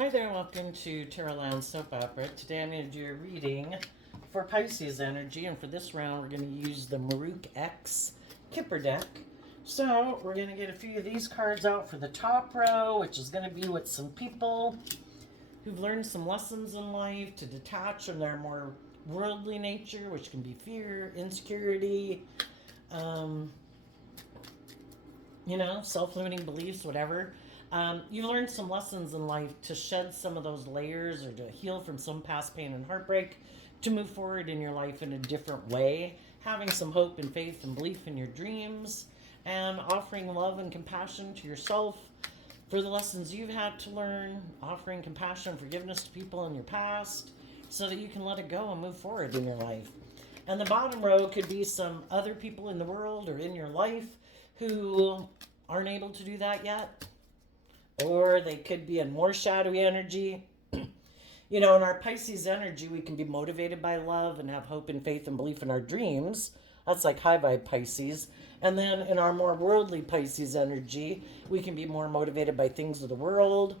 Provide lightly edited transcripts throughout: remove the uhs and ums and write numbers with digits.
Hi there, welcome to Tarot Lounge Soap Opera. Today I'm going to do a reading for Pisces energy, and for this round we're going to use the Maruk X Kipper deck. So we're going to get a few of these cards out for the top row, which is going to be with some people who've learned some lessons in life to detach from their more worldly nature, which can be fear, insecurity, um, self-limiting beliefs, whatever. You learned some lessons in life to shed some of those layers or to heal from some past pain and heartbreak, to move forward in your life in a different way, having some hope and faith and belief in your dreams, and offering love and compassion to yourself for the lessons you've had to learn, offering compassion and forgiveness to people in your past so that you can let it go and move forward in your life. And the bottom row could be some other people in the world or in your life who aren't able to do that yet, or they could be in more shadowy energy. In our Pisces energy, we can be motivated by love and have hope and faith and belief in our dreams. That's like high vibe Pisces. And then in our more worldly Pisces energy, we can be more motivated by things of the world,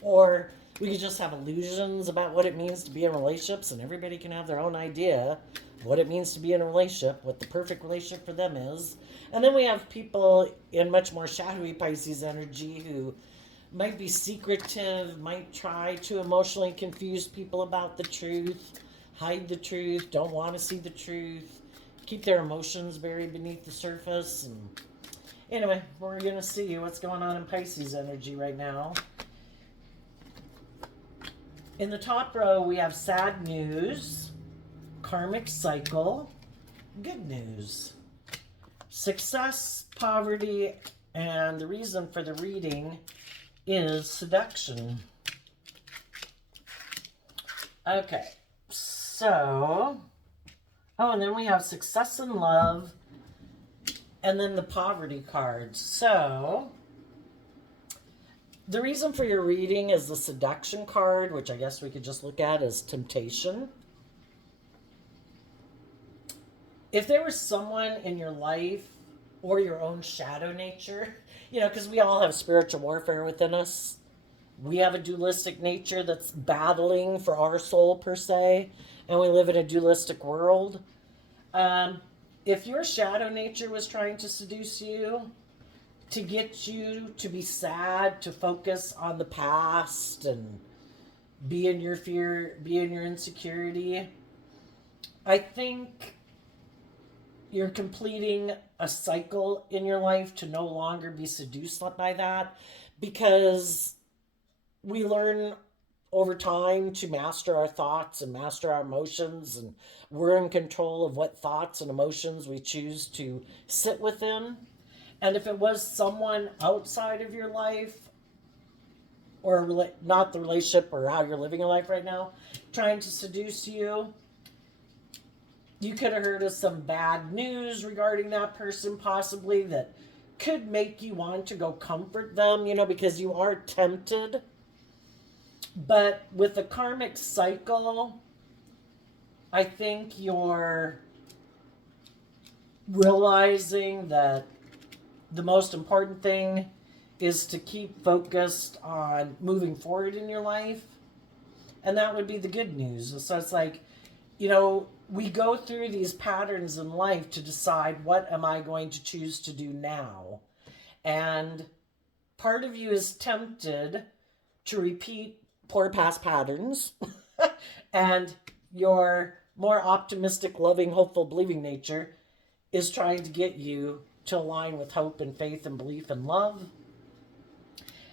or we could just have illusions about what it means to be in relationships, and everybody can have their own idea of what it means to be in a relationship, what the perfect relationship for them is. And then we have people in much more shadowy Pisces energy who might be secretive, might try to emotionally confuse people about the truth, hide the truth, don't want to see the truth, keep their emotions buried beneath the surface. And anyway, we're going to see what's going on in Pisces energy right now. In the top row, we have sad news, karmic cycle, good news, success, poverty, and the reason for the reading is seduction. Okay, so, and then we have success in love, and then the poverty cards. So, the reason for your reading is the seduction card, which I guess we could just look at as temptation. If there was someone in your life or your own shadow nature, because we all have spiritual warfare within us. We have a dualistic nature that's battling for our soul, per se, and we live in a dualistic world. If your shadow nature was trying to seduce you, to get you to be sad, to focus on the past and be in your fear, be in your insecurity, I think you're completing a cycle in your life to no longer be seduced by that, because we learn over time to master our thoughts and master our emotions, and we're in control of what thoughts and emotions we choose to sit within. And if it was someone outside of your life, or not the relationship or how you're living your life right now, trying to seduce you, you could have heard of some bad news regarding that person, possibly, that could make you want to go comfort them, because you are tempted. But with the karmic cycle, I think you're realizing that the most important thing is to keep focused on moving forward in your life. And that would be the good news. So it's like, we go through these patterns in life to decide, what am I going to choose to do now? And part of you is tempted to repeat poor past patterns. And your more optimistic, loving, hopeful, believing nature is trying to get you to align with hope and faith and belief and love.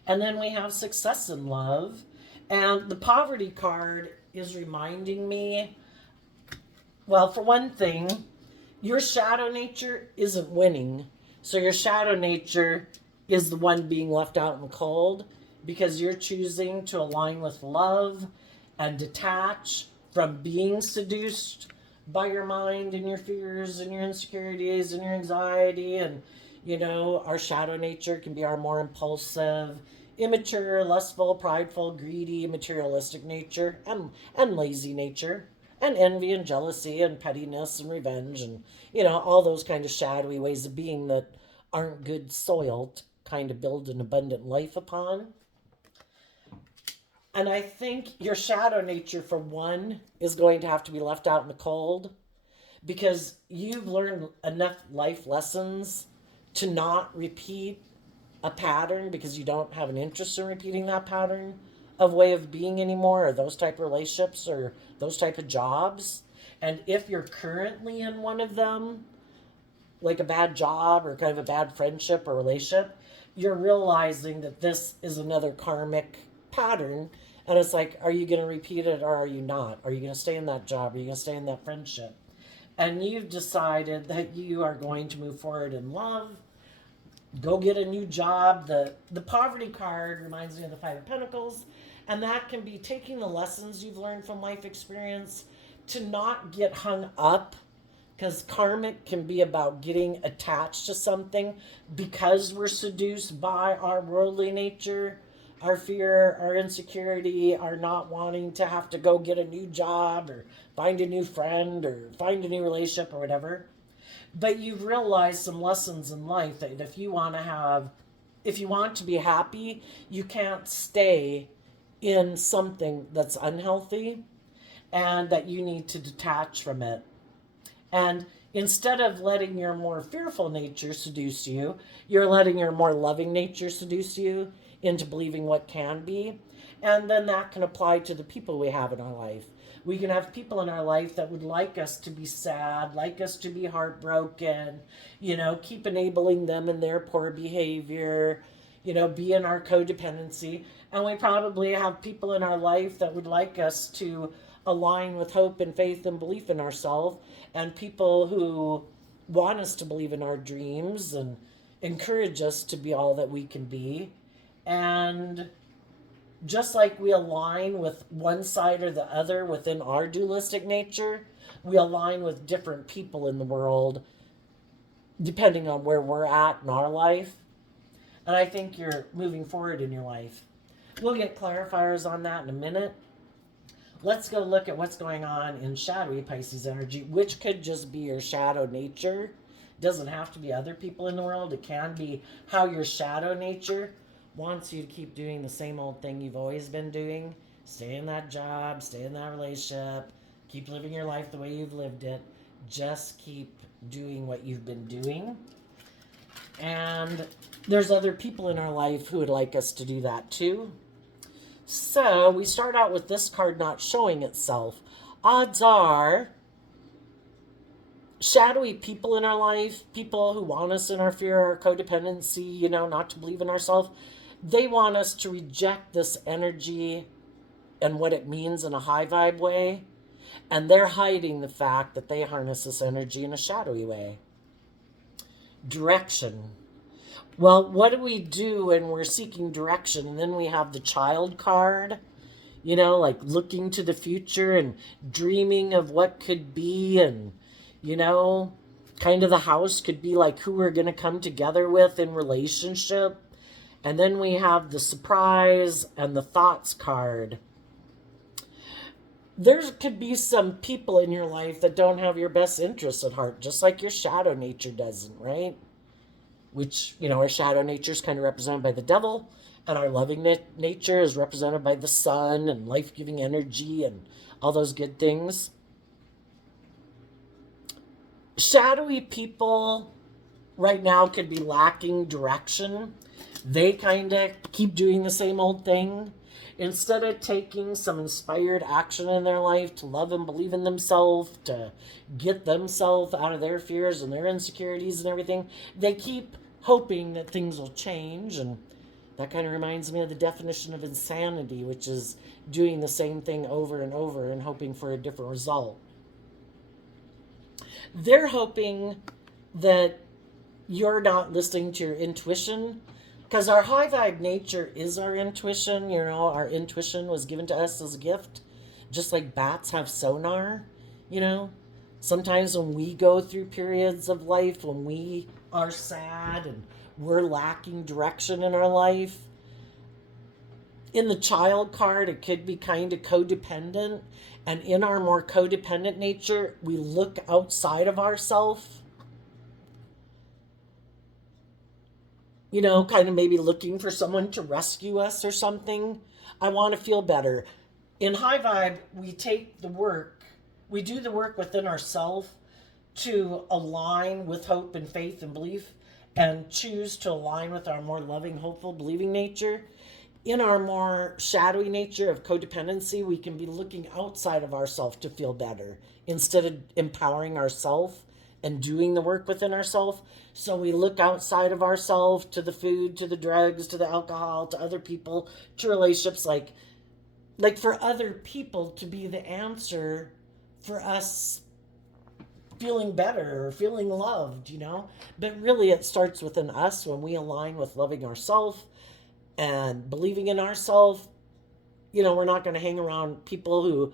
And then we have success in love. And the poverty card is reminding me, well, for one thing, your shadow nature isn't winning. So your shadow nature is the one being left out in the cold, because you're choosing to align with love and detach from being seduced by your mind and your fears and your insecurities and your anxiety. And, our shadow nature can be our more impulsive, immature, lustful, prideful, greedy, materialistic nature, and lazy nature, and envy and jealousy and pettiness and revenge, and, all those kind of shadowy ways of being that aren't good soil to kind of build an abundant life upon. And I think your shadow nature, for one, is going to have to be left out in the cold because you've learned enough life lessons to not repeat a pattern because you don't have an interest in repeating that pattern of way of being anymore, or those type of relationships or those type of jobs. And if you're currently in one of them, like a bad job or kind of a bad friendship or relationship, you're realizing that this is another karmic pattern. And it's like, are you going to repeat it or are you not? Are you going to stay in that job? Are you going to stay in that friendship? And you've decided that you are going to move forward in love, go get a new job. The poverty card reminds me of the Five of Pentacles, and that can be taking the lessons you've learned from life experience to not get hung up, because karmic can be about getting attached to something because we're seduced by our worldly nature, our fear, our insecurity, our not wanting to have to go get a new job or find a new friend or find a new relationship or whatever. But you've realized some lessons in life that if you want to be happy, you can't stay in something that's unhealthy, and that you need to detach from it. And instead of letting your more fearful nature seduce you, you're letting your more loving nature seduce you into believing what can be. And then that can apply to the people we have in our life. We can have people in our life that would like us to be sad, like us to be heartbroken, keep enabling them in their poor behavior, be in our codependency. And we probably have people in our life that would like us to align with hope and faith and belief in ourselves, and people who want us to believe in our dreams and encourage us to be all that we can be. And just like we align with one side or the other within our dualistic nature, we align with different people in the world depending on where we're at in our life. And I think you're moving forward in your life. We'll get clarifiers on that in a minute. Let's go look at what's going on in shadowy Pisces energy, which could just be your shadow nature. It doesn't have to be other people in the world. It can be how your shadow nature wants you to keep doing the same old thing you've always been doing. Stay in that job, stay in that relationship, keep living your life the way you've lived it. Just keep doing what you've been doing. And there's other people in our life who would like us to do that too. So we start out with this card not showing itself. Odds are shadowy people in our life, people who want us in our fear, our codependency, not to believe in ourselves, they want us to reject this energy and what it means in a high vibe way. And they're hiding the fact that they harness this energy in a shadowy way. Direction. Well, what do we do when we're seeking direction? And then we have the child card, like looking to the future and dreaming of what could be. And, kind of the house could be like who we're going to come together with in relationship. And then we have the surprise and the thoughts card. There could be some people in your life that don't have your best interests at heart, just like your shadow nature doesn't, right? Which, our shadow nature is kind of represented by the devil, and our loving nature is represented by the sun and life-giving energy and all those good things. Shadowy people right now could be lacking direction. They kind of keep doing the same old thing. Instead of taking some inspired action in their life to love and believe in themselves, to get themselves out of their fears and their insecurities and everything, they keep hoping that things will change. And that kind of reminds me of the definition of insanity, which is doing the same thing over and over and hoping for a different result. They're hoping that you're not listening to your intuition, because our high vibe nature is our intuition. Our intuition was given to us as a gift, just like bats have sonar. Sometimes when we go through periods of life, when we are sad and we're lacking direction in our life, in the child card, it could be kind of codependent. And in our more codependent nature, we look outside of ourselves. kind of maybe looking for someone to rescue us or something. I want to feel better. In high vibe, we do the work within ourselves to align with hope and faith and belief and choose to align with our more loving, hopeful, believing nature. In our more shadowy nature of codependency, we can be looking outside of ourselves to feel better instead of empowering ourselves and doing the work within ourselves. So we look outside of ourselves to the food, to the drugs, to the alcohol, to other people, to relationships, like for other people to be the answer for us feeling better or feeling loved. But really, it starts within us when we align with loving ourselves and believing in ourselves. We're not going to hang around people who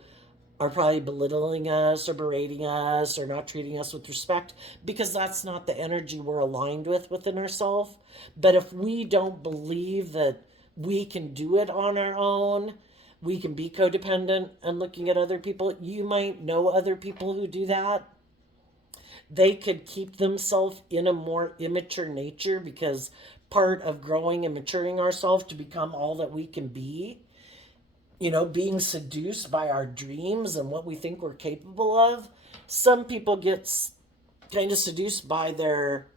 are probably belittling us or berating us or not treating us with respect, because that's not the energy we're aligned with within ourselves. But if we don't believe that we can do it on our own, we can be codependent and looking at other people. You might know other people who do that. They could keep themselves in a more immature nature, because part of growing and maturing ourselves to become all that we can be, being seduced by our dreams and what we think we're capable of. Some people get kind of seduced by their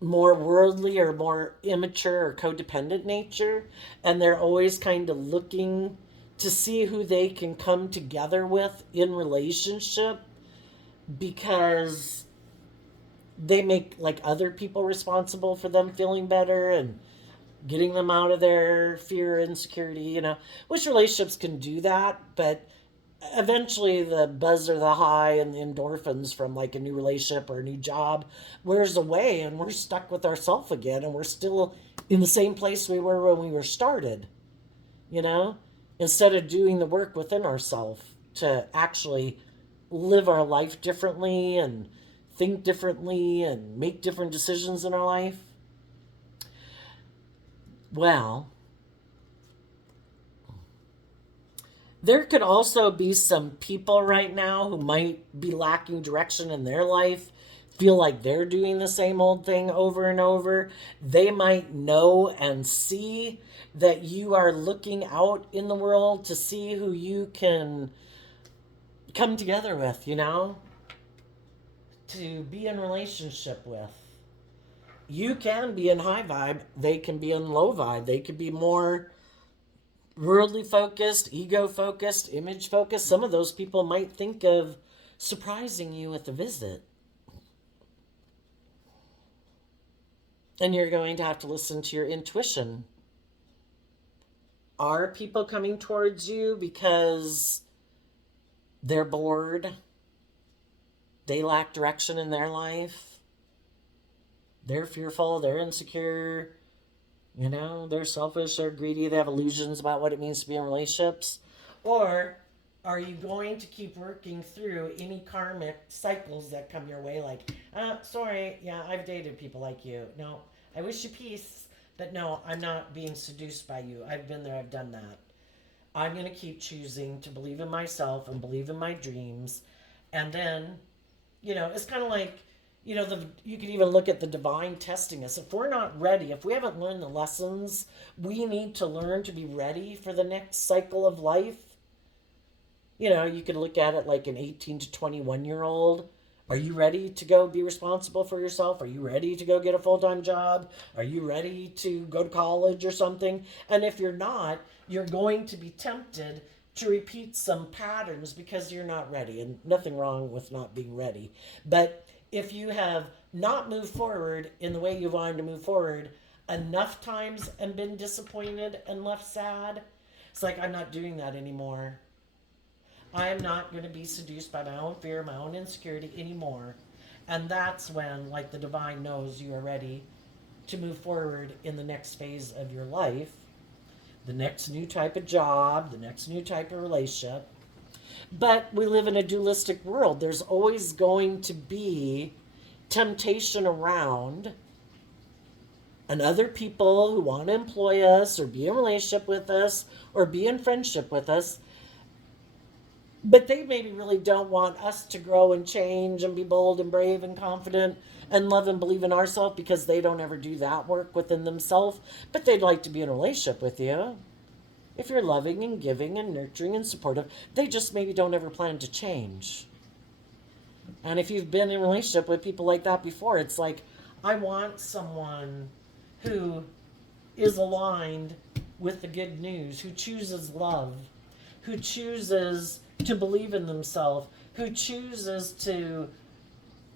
more worldly or more immature or codependent nature, and they're always kind of looking to see who they can come together with in relationship, because they make like other people responsible for them feeling better and getting them out of their fear, insecurity, which relationships can do that. But eventually the buzz or the high and the endorphins from like a new relationship or a new job wears away, and we're stuck with ourselves again, and we're still in the same place we were when we were started, you know instead of doing the work within ourselves to actually live our life differently and think differently and make different decisions in our life. Well, there could also be some people right now who might be lacking direction in their life, feel like they're doing the same old thing over and over. They might know and see that you are looking out in the world to see who you can come together with, to be in relationship with. You can be in high vibe, they can be in low vibe. They could be more worldly focused, ego focused, image focused. Some of those people might think of surprising you with a visit. And you're going to have to listen to your intuition. Are people coming towards you because they're bored? They lack direction in their life? They're fearful, they're insecure, they're selfish, they're greedy, they have illusions about what it means to be in relationships? Or are you going to keep working through any karmic cycles that come your way? Like, sorry, yeah, I've dated people like you. No, I wish you peace, but no, I'm not being seduced by you. I've been there, I've done that. I'm going to keep choosing to believe in myself and believe in my dreams. And then, it's kind of like, you can even look at the divine testing us. If we're not ready, if we haven't learned the lessons we need to learn to be ready for the next cycle of life, you could look at it like an 18 to 21-year-old. Are you ready to go be responsible for yourself? Are you ready to go get a full-time job? Are you ready to go to college or something? And if you're not, you're going to be tempted to repeat some patterns because you're not ready. And nothing wrong with not being ready. But if you have not moved forward in the way you wanted to move forward enough times and been disappointed and left sad, it's like, I'm not doing that anymore. I am not going to be seduced by my own fear, my own insecurity anymore. And that's when, like, the divine knows you are ready to move forward in the next phase of your life, the next new type of job, the next new type of relationship. But we live in a dualistic world. There's always going to be temptation around, and other people who want to employ us or be in a relationship with us or be in friendship with us. But they maybe really don't want us to grow and change and be bold and brave and confident and love and believe in ourselves because they don't ever do that work within themselves, but they'd like to be in a relationship with you. If you're loving and giving and nurturing and supportive, they just maybe don't ever plan to change. And if you've been in a relationship with people like that before, it's like, I want someone who is aligned with the good news, who chooses love, who chooses to believe in themselves, who chooses to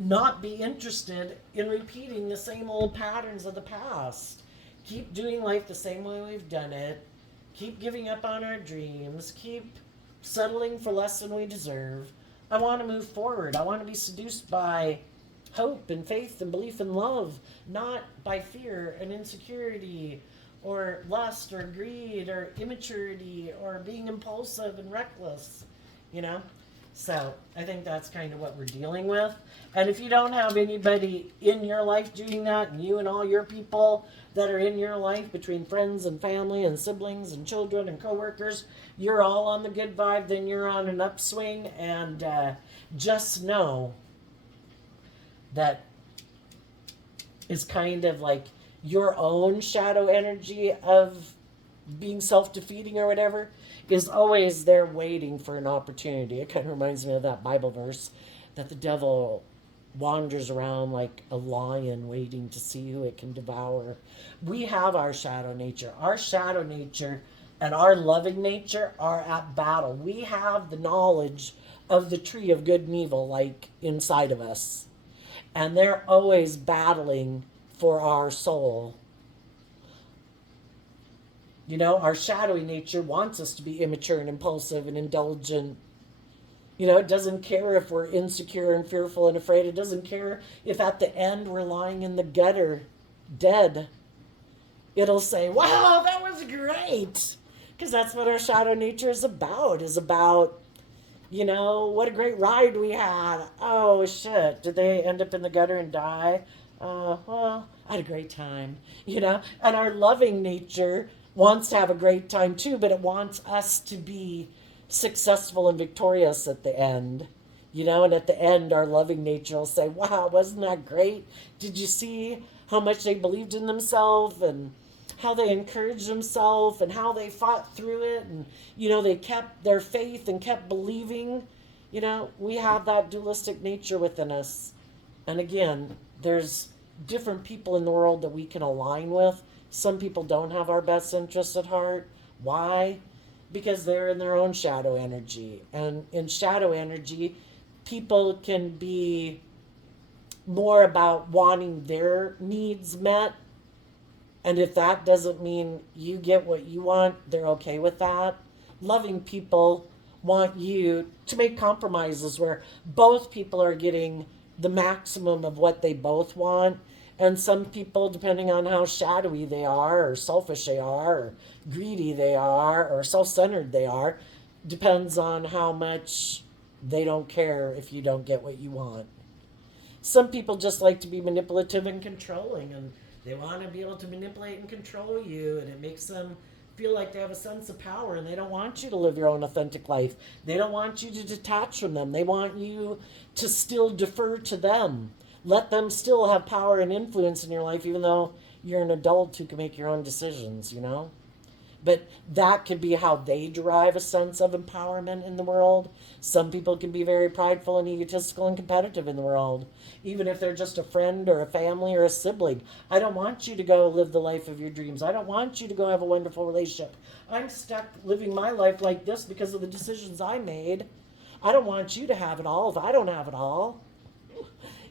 not be interested in repeating the same old patterns of the past. Keep doing life the same way we've done it. Keep giving up on our dreams. Keep settling for less than we deserve. I want to move forward. I want to be seduced by hope and faith and belief and love, not by fear and insecurity or lust or greed or immaturity or being impulsive and reckless, you know? So I think that's kind of what we're dealing with. And if you don't have anybody in your life doing that, and you and all your people that are in your life, between friends and family and siblings and children and coworkers, you're all on the good vibe, then you're on an upswing. And just know that is kind of like your own shadow energy of being self-defeating or whatever is always there waiting for an opportunity. It kind of reminds me of that Bible verse that the devil wanders around like a lion waiting to see who it can devour. We have our shadow nature. Our shadow nature and our loving nature are at battle. We have the knowledge of the tree of good and evil like inside of us. And they're always battling for our soul. You know, our shadowy nature wants us to be immature and impulsive and indulgent. You know, it doesn't care if we're insecure and fearful and afraid. It doesn't care if at the end we're lying in the gutter, dead. It'll say, wow, that was great. Because that's what our shadow nature is about, you know, what a great ride we had. Oh, shit. Did they end up in the gutter and die? Well, I had a great time, you know. And our loving nature wants to have a great time too, but it wants us to be successful and victorious at the end, you know. And at the end, our loving nature will say, wow, wasn't that great? Did you see how much they believed in themselves and how they encouraged themselves and how they fought through it? And, you know, they kept their faith and kept believing. You know, we have that dualistic nature within us. And again, there's different people in the world that we can align with. Some people don't have our best interests at heart. Why? Because they're in their own shadow energy. And in shadow energy, people can be more about wanting their needs met. And if that doesn't mean you get what you want, they're okay with that. Loving people want you to make compromises where both people are getting the maximum of what they both want. And some people, depending on how shadowy they are, or selfish they are, or greedy they are, or self-centered they are, depends on how much they don't care if you don't get what you want. Some people just like to be manipulative and controlling, and they want to be able to manipulate and control you, and it makes them feel like they have a sense of power, and they don't want you to live your own authentic life. They don't want you to detach from them. They want you to still defer to them. Let them still have power and influence in your life, even though you're an adult who can make your own decisions, you know? But that could be how they derive a sense of empowerment in the world. Some people can be very prideful and egotistical and competitive in the world, even if they're just a friend or a family or a sibling. I don't want you to go live the life of your dreams. I don't want you to go have a wonderful relationship. I'm stuck living my life like this because of the decisions I made. I don't want you to have it all if I don't have it all.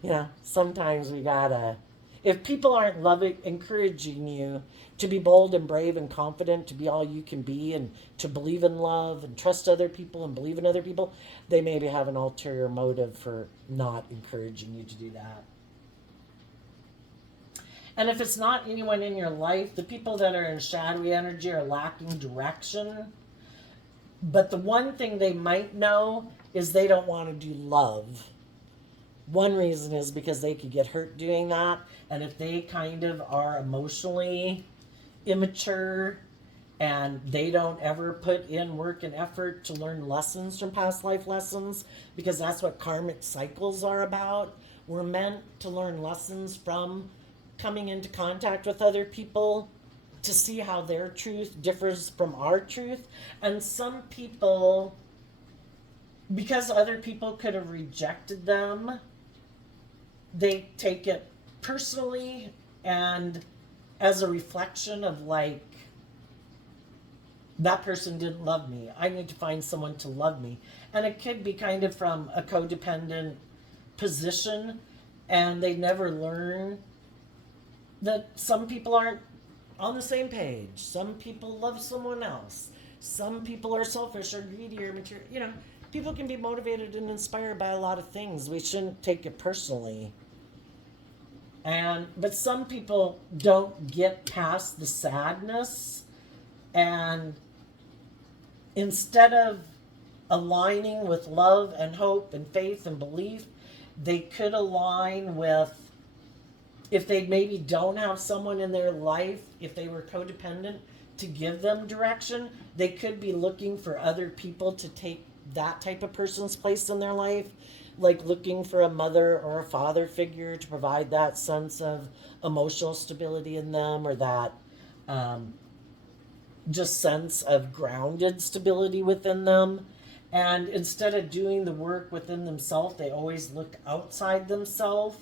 You know, sometimes we gotta, if people aren't loving, encouraging you to be bold and brave and confident, to be all you can be, and to believe in love and trust other people and believe in other people, they maybe have an ulterior motive for not encouraging you to do that. And if it's not anyone in your life, the people that are in shadowy energy are lacking direction. But the one thing they might know is they don't want to do love. One reason is because they could get hurt doing that. And if they kind of are emotionally immature and they don't ever put in work and effort to learn lessons from past life lessons, because that's what karmic cycles are about. We're meant to learn lessons from coming into contact with other people to see how their truth differs from our truth. And some people, because other people could have rejected them, they take it personally and as a reflection of like, that person didn't love me. I need to find someone to love me. And it could be kind of from a codependent position, and they never learn that some people aren't on the same page. Some people love someone else. Some people are selfish or greedy or material. You know, people can be motivated and inspired by a lot of things. We shouldn't take it personally. But some people don't get past the sadness, and instead of aligning with love and hope and faith and belief, they could align with, if they maybe don't have someone in their life, if they were codependent, to give them direction, they could be looking for other people to take that type of person's place in their life, like looking for a mother or a father figure to provide that sense of emotional stability in them, or that just sense of grounded stability within them. And instead of doing the work within themselves, they always look outside themselves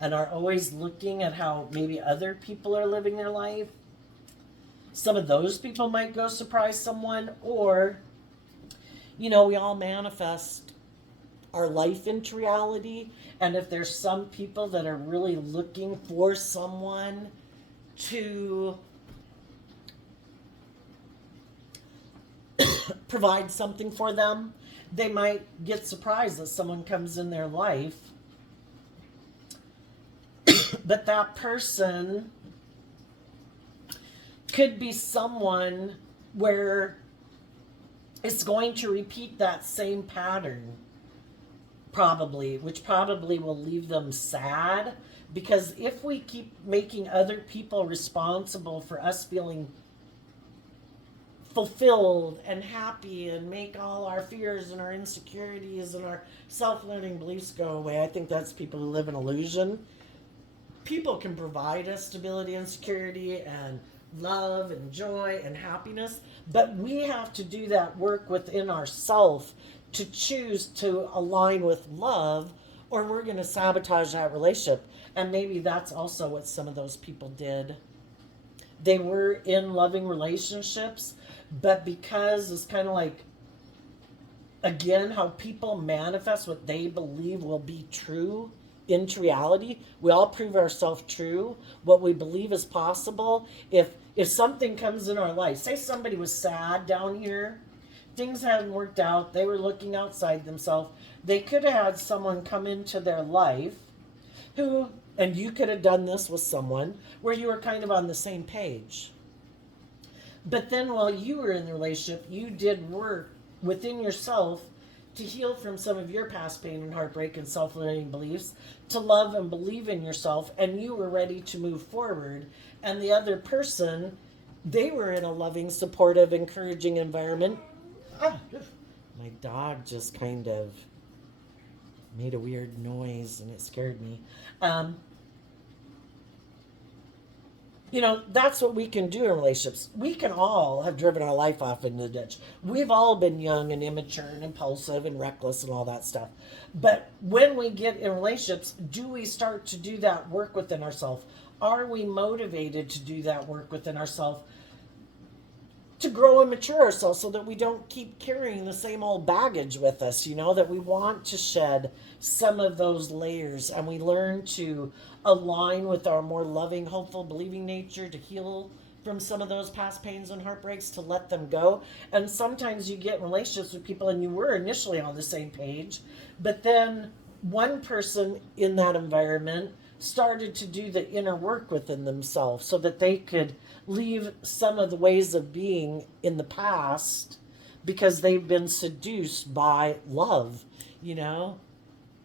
and are always looking at how maybe other people are living their life. Some of those people might go surprise someone, or, you know, we all manifest our life into reality. And if there's some people that are really looking for someone to provide something for them, they might get surprised that someone comes in their life. But that person could be someone where it's going to repeat that same pattern, probably, which probably will leave them sad. Because if we keep making other people responsible for us feeling fulfilled and happy, and make all our fears and our insecurities and our self-limiting beliefs go away, I think that's people who live in illusion. People can provide us stability and security and love and joy and happiness, but we have to do that work within ourselves to choose to align with love, or we're going to sabotage that relationship. And maybe that's also what some of those people did. They were in loving relationships, but because it's kind of like, again, how people manifest what they believe will be true into reality. We all prove ourselves true, what we believe is possible. If something comes in our life, say somebody was sad down here, things hadn't worked out, they were looking outside themselves, they could have had someone come into their life who, and you could have done this with someone where you were kind of on the same page. But then while you were in the relationship, you did work within yourself to heal from some of your past pain and heartbreak and self-limiting beliefs, to love and believe in yourself, and you were ready to move forward. And the other person, they were in a loving, supportive, encouraging environment. My dog just kind of made a weird noise and it scared me. You know, that's what we can do in relationships. We can all have driven our life off into the ditch. We've all been young and immature and impulsive and reckless and all that stuff. But when we get in relationships, do we start to do that work within ourselves? Are we motivated to do that work within ourselves to grow and mature ourselves, so that we don't keep carrying the same old baggage with us, you know, that we want to shed some of those layers and we learn to align with our more loving, hopeful, believing nature, to heal from some of those past pains and heartbreaks, to let them go. And sometimes you get in relationships with people and you were initially on the same page, but then one person in that environment started to do the inner work within themselves so that they could leave some of the ways of being in the past, because they've been seduced by love, you know,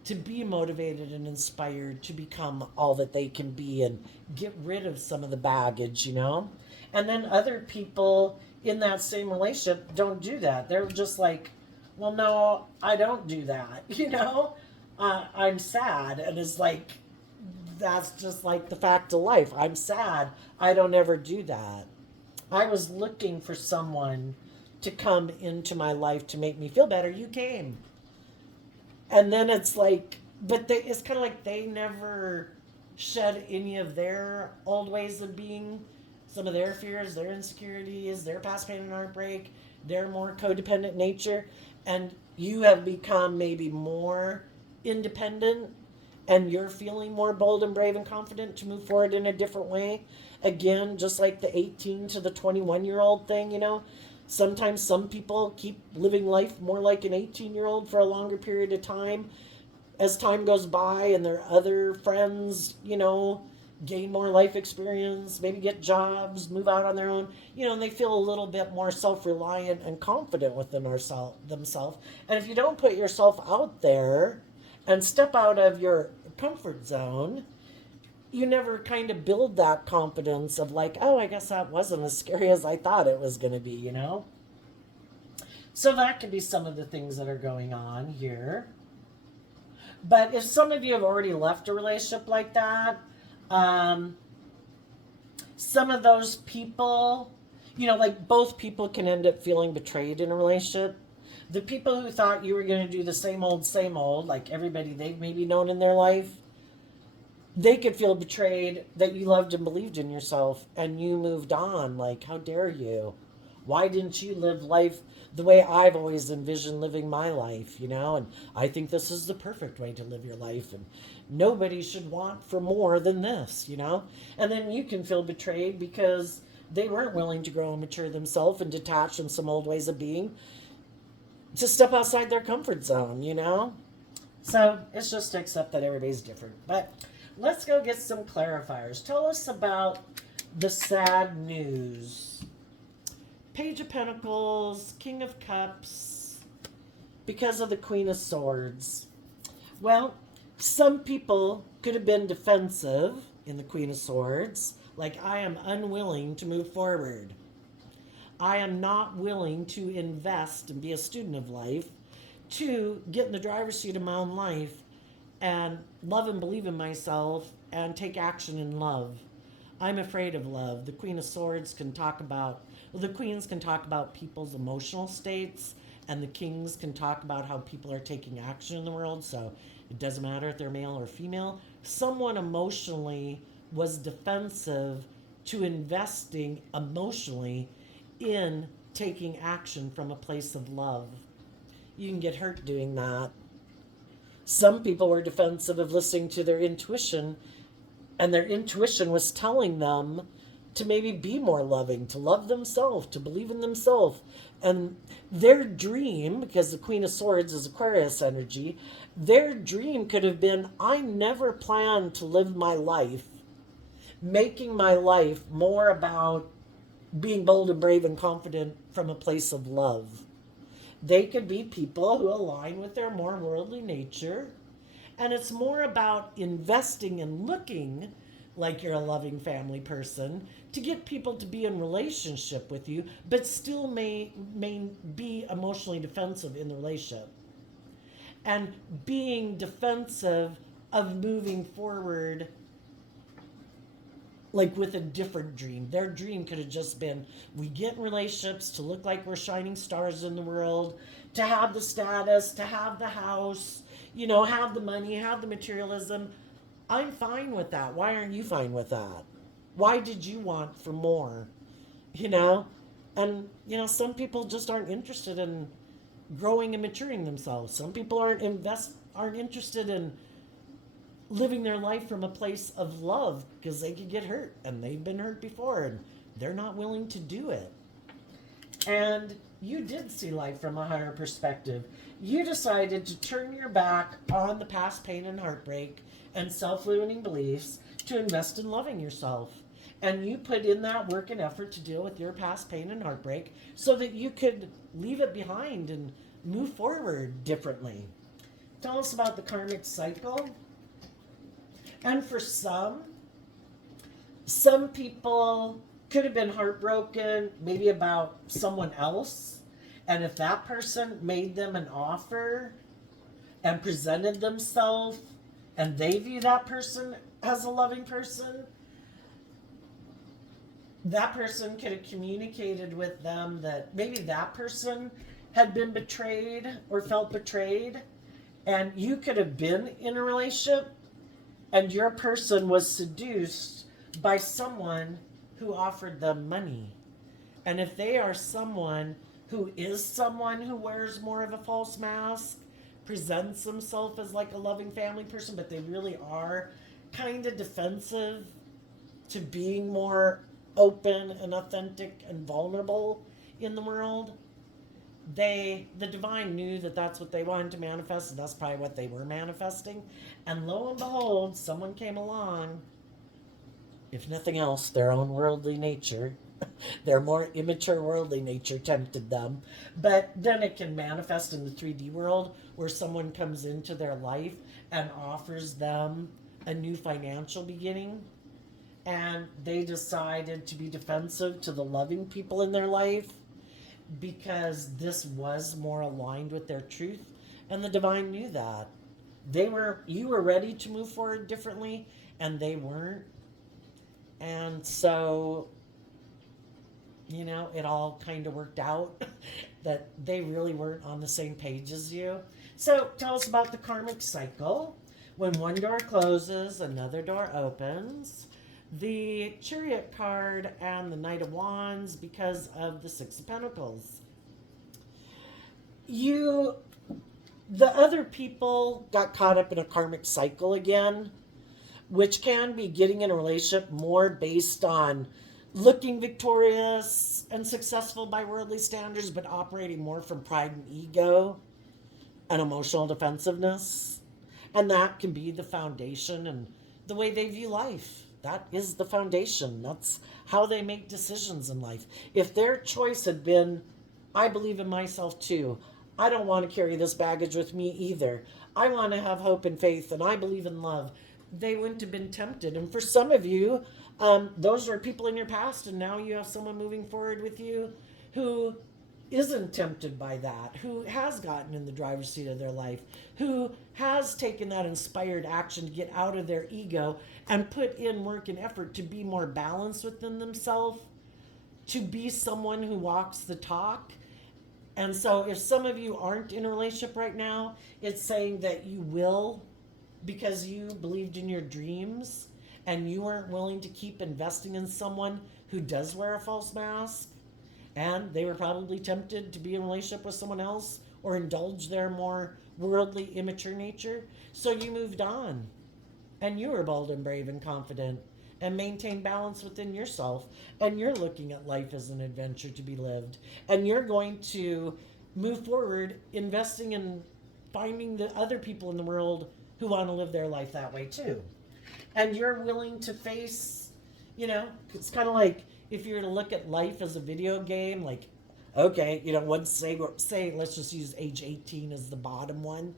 to be motivated and inspired to become all that they can be and get rid of some of the baggage, you know. And then other people in that same relationship don't do that. They're just like, well, no, I don't do that, you know. I'm sad. And it's like, that's just like the fact of life. I'm sad. I don't ever do that. I was looking for someone to come into my life to make me feel better. You came. And then it's like, but it's kind of like they never shed any of their old ways of being, some of their fears, their insecurities, their past pain and heartbreak, their more codependent nature. And you have become maybe more independent, and you're feeling more bold and brave and confident to move forward in a different way. Again, just like the 18 to the 21-year-old thing, sometimes some people keep living life more like an 18-year-old for a longer period of time. As time goes by and their other friends, gain more life experience, maybe get jobs, move out on their own, and they feel a little bit more self-reliant and confident within themselves. And if you don't put yourself out there and step out of your comfort zone, you never kind of build that confidence of like, oh, I guess that wasn't as scary as I thought it was going to be. So that could be some of the things that are going on here. But if some of you have already left a relationship like that, some of those people, like both people can end up feeling betrayed in a relationship. The people who thought you were going to do the same old, like everybody they've maybe known in their life, they could feel betrayed that you loved and believed in yourself and you moved on. Like, how dare you? Why didn't you live life the way I've always envisioned living my life, And I think this is the perfect way to live your life. And nobody should want for more than this, And then you can feel betrayed because they weren't willing to grow and mature themselves and detach from some old ways of being to step outside their comfort zone, So it's just to accept that everybody's different. But let's go get some clarifiers. Tell us about the sad news. Page of Pentacles, King of Cups, because of the Queen of Swords. Well, some people could have been defensive in the Queen of Swords, like I am unwilling to move forward. I am not willing to invest and be a student of life to get in the driver's seat of my own life and love and believe in myself and take action in love. I'm afraid of love. The Queen of Swords can talk about, the queens can talk about people's emotional states, and the kings can talk about how people are taking action in the world. So it doesn't matter if they're male or female. Someone emotionally was defensive to investing emotionally in taking action from a place of love. You can get hurt doing that. Some people were defensive of listening to their intuition, and their intuition was telling them to maybe be more loving, to love themselves, to believe in themselves. And their dream, because the Queen of Swords is Aquarius energy, their dream could have been, I never planned to live my life making my life more about being bold and brave and confident from a place of love. They could be people who align with their more worldly nature. And it's more about investing and looking like you're a loving family person to get people to be in relationship with you, but still may be emotionally defensive in the relationship. And being defensive of moving forward like with a different dream. Their dream could have just been, we get in relationships to look like we're shining stars in the world, to have the status, to have the house, have the money, have the materialism. I'm fine with that. Why aren't you fine with that? Why did you want for more? And some people just aren't interested in growing and maturing themselves. Some people aren't interested in living their life from a place of love because they could get hurt, and they've been hurt before, and they're not willing to do it. And you did see life from a higher perspective. You decided to turn your back on the past pain and heartbreak and self-limiting beliefs to invest in loving yourself. And you put in that work and effort to deal with your past pain and heartbreak so that you could leave it behind and move forward differently. Tell us about the karmic cycle. And for some people could have been heartbroken, maybe about someone else. And if that person made them an offer and presented themselves and they view that person as a loving person, that person could have communicated with them that maybe that person had been betrayed or felt betrayed, and you could have been in a relationship and your person was seduced by someone who offered them money. And if they are someone who is someone who wears more of a false mask, presents themselves as like a loving family person, but they really are kind of defensive to being more open and authentic and vulnerable in the world, the divine knew that that's what they wanted to manifest, and that's probably what they were manifesting. And lo and behold, someone came along, if nothing else, their own worldly nature, their more immature worldly nature tempted them. But then it can manifest in the 3D world where someone comes into their life and offers them a new financial beginning. And they decided to be defensive to the loving people in their life because this was more aligned with their truth. And the divine knew that. You were ready to move forward differently, and they weren't. And so, it all kind of worked out that they really weren't on the same page as you. So, tell us about the karmic cycle. When one door closes, another door opens. The Chariot card and the Knight of Wands because of the Six of Pentacles. The other people got caught up in a karmic cycle again, which can be getting in a relationship more based on looking victorious and successful by worldly standards, but operating more from pride and ego and emotional defensiveness. And that can be the foundation and the way they view life. That is the foundation. That's how they make decisions in life. If their choice had been, I believe in myself too, I don't want to carry this baggage with me either, I want to have hope and faith, and I believe in love, they wouldn't have been tempted. And for some of you, those are people in your past, and now you have someone moving forward with you who isn't tempted by that, who has gotten in the driver's seat of their life, who has taken that inspired action to get out of their ego and put in work and effort to be more balanced within themselves, to be someone who walks the talk. And so if some of you aren't in a relationship right now, it's saying that you will, because you believed in your dreams and you weren't willing to keep investing in someone who does wear a false mask, and they were probably tempted to be in a relationship with someone else or indulge their more worldly, immature nature. So you moved on, and you were bold and brave and confident and maintained balance within yourself, and you're looking at life as an adventure to be lived, and you're going to move forward investing in finding the other people in the world who want to live their life that way too. And you're willing to face, it's kind of like if you were to look at life as a video game, like, okay, once say let's just use age 18 as the bottom one,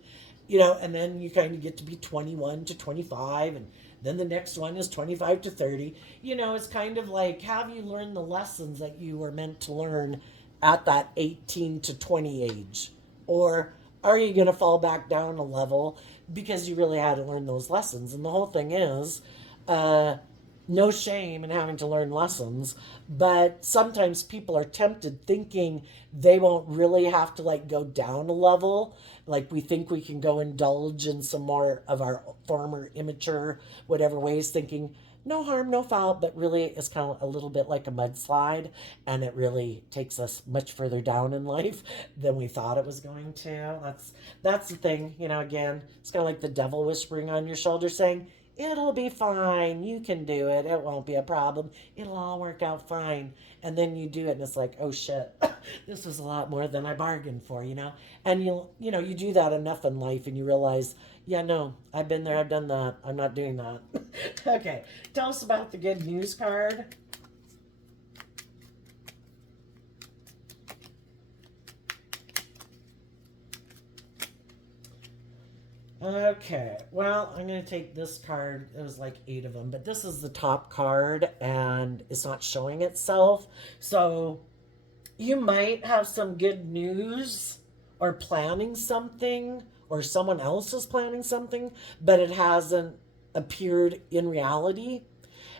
and then you kind of get to be 21 to 25, and then the next one is 25 to 30. It's kind of like, have you learned the lessons that you were meant to learn at that 18 to 20 age? Or are you going to fall back down a level because you really had to learn those lessons? And the whole thing is, no shame in having to learn lessons, but sometimes people are tempted thinking they won't really have to go down a level. Like we think we can go indulge in some more of our former immature whatever ways, thinking no harm, no foul, but really it's kind of a little bit like a mudslide, and it really takes us much further down in life than we thought it was going to. That's the thing, again, it's kind of like the devil whispering on your shoulder saying, it'll be fine. You can do it. It won't be a problem. It'll all work out fine. And then you do it, and it's like, oh shit, this was a lot more than I bargained for, And you do that enough in life, and you realize, yeah, no, I've been there, I've done that. I'm not doing that. Okay, tell us about the good news card. Okay, well, I'm going to take this card. It was like 8 of them, but this is the top card, and it's not showing itself. So you might have some good news or planning something or someone else is planning something, but it hasn't appeared in reality.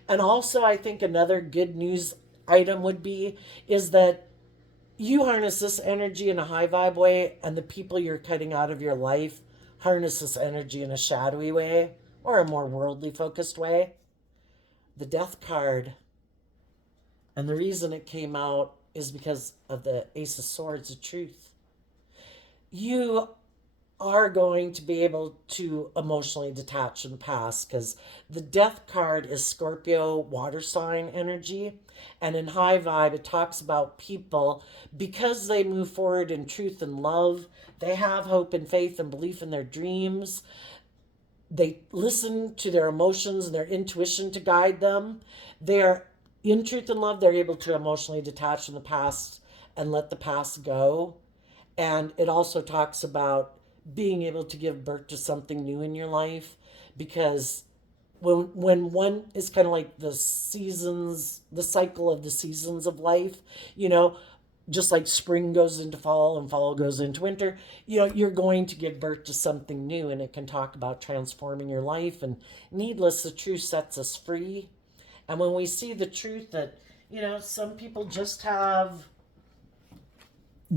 And also, I think another good news item would be is that you harness this energy in a high vibe way, and the people you're cutting out of your life harness this energy in a shadowy way or a more worldly focused way. The death card, and the reason it came out is because of the Ace of Swords, the truth. You are going to be able to emotionally detach from the past because the death card is Scorpio water sign energy. And in high vibe, it talks about people because they move forward in truth and love, they have hope and faith and belief in their dreams. They listen to their emotions and their intuition to guide them. They're in truth and love, they're able to emotionally detach from the past and let the past go. And it also talks about being able to give birth to something new in your life because when one is kind of like the seasons, the cycle of the seasons of life, you know, just like spring goes into fall and fall goes into winter, you know, you're going to give birth to something new, and it can talk about transforming your life. And needless, the truth sets us free. And when we see the truth that, you know, some people just have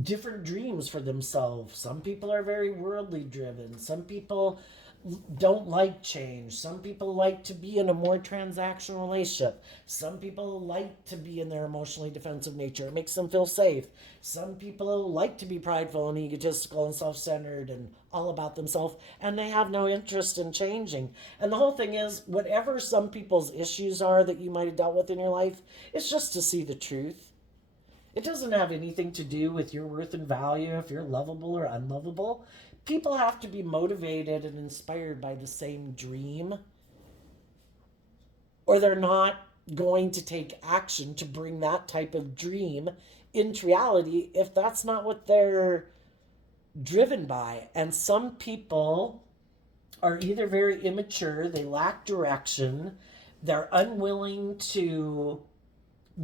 different dreams for themselves. Some people are very worldly driven. Some people don't like change. Some people like to be in a more transactional relationship. Some people like to be in their emotionally defensive nature. It makes them feel safe. Some people like to be prideful and egotistical and self-centered and all about themselves, and they have no interest in changing. And the whole thing is, whatever some people's issues are that you might have dealt with in your life, it's just to see the truth. It doesn't have anything to do with your worth and value, if you're lovable or unlovable. People have to be motivated and inspired by the same dream, or they're not going to take action to bring that type of dream into reality if that's not what they're driven by. And some people are either very immature, they lack direction, they're unwilling to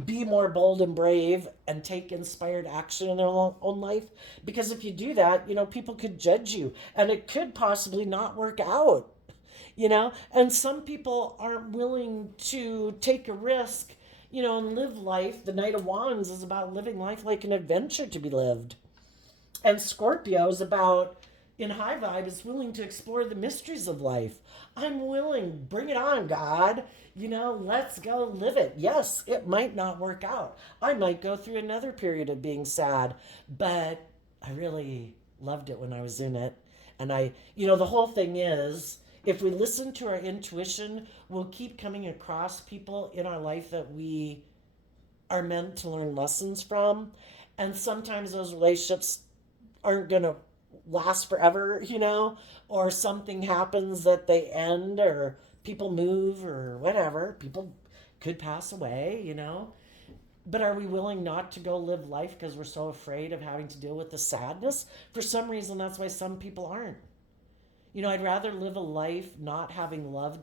be more bold and brave and take inspired action in their own life, because if you do that, you know, people could judge you and it could possibly not work out, you know. And some people aren't willing to take a risk, you know, and live life. The Knight of Wands is about living life like an adventure to be lived, and Scorpio is about, in high vibe, is willing to explore the mysteries of life. I'm willing, bring it on, God. You know, let's go live it. Yes, it might not work out. I might go through another period of being sad, but I really loved it when I was in it. And you know, the whole thing is, if we listen to our intuition, we'll keep coming across people in our life that we are meant to learn lessons from. And sometimes those relationships aren't going to last forever, you know, or something happens that they end, or people move, or whatever. People could pass away, you know. But are we willing not to go live life because we're so afraid of having to deal with the sadness? For some reason, that's why some people aren't. You know, I'd rather live a life not having loved,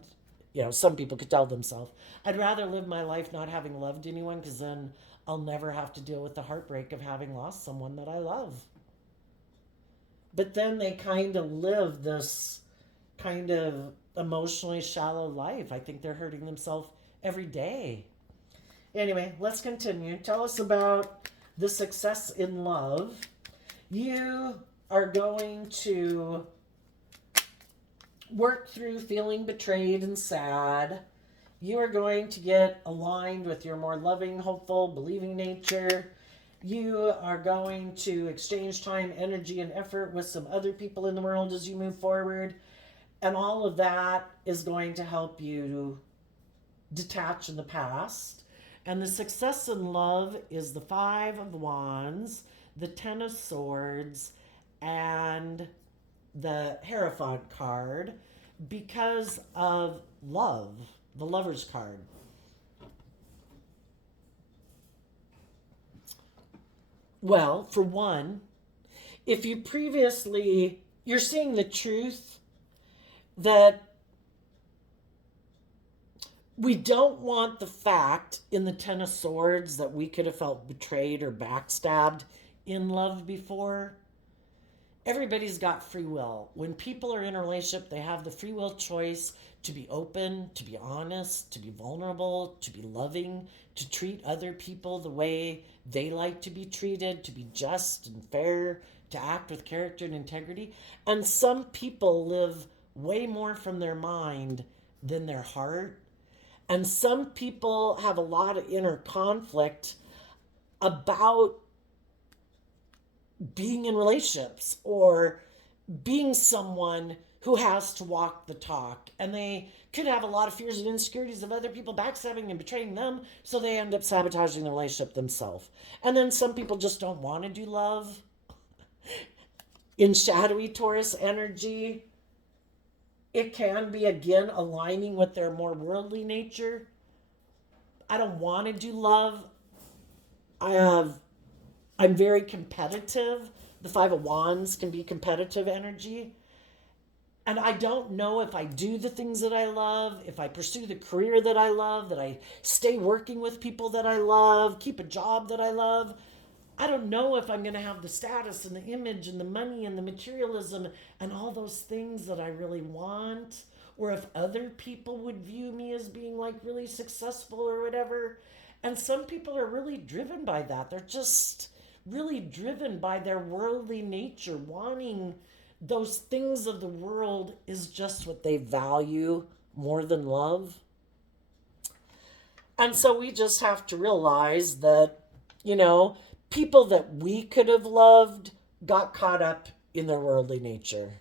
you know, some people could tell themselves, I'd rather live my life not having loved anyone, because then I'll never have to deal with the heartbreak of having lost someone that I love. But then they kind of live this kind of emotionally shallow life. I think they're hurting themselves every day. Anyway, let's continue. Tell us about the success in love. You are going to work through feeling betrayed and sad. You are going to get aligned with your more loving, hopeful, believing nature. You are going to exchange time, energy, and effort with some other people in the world as you move forward. And all of that is going to help you detach in the past. And the success in love is the Five of Wands, the Ten of Swords, and the Hierophant card, because of love, the Lover's card. Well, for one, if you previously, you're seeing the truth that we don't want the fact in the Ten of Swords that we could have felt betrayed or backstabbed in love before. Everybody's got free will. When people are in a relationship, they have the free will choice to be open, to be honest, to be vulnerable, to be loving, to treat other people the way they like to be treated, to be just and fair, to act with character and integrity. And some people live way more from their mind than their heart. And some people have a lot of inner conflict about being in relationships or being someone who has to walk the talk. And they could have a lot of fears and insecurities of other people backstabbing and betraying them, so they end up sabotaging the relationship themselves. And then some people just don't want to do love. In shadowy Taurus energy, it can be, again, aligning with their more worldly nature. I don't want to do love. I'm very competitive. The Five of Wands can be competitive energy. And I don't know if I do the things that I love, if I pursue the career that I love, that I stay working with people that I love, keep a job that I love. I don't know if I'm going to have the status and the image and the money and the materialism and all those things that I really want, or if other people would view me as being like really successful or whatever. And some people are really driven by that. They're just really driven by their worldly nature, wanting those things of the world is just what they value more than love. And so we just have to realize that, people that we could have loved got caught up in their worldly nature.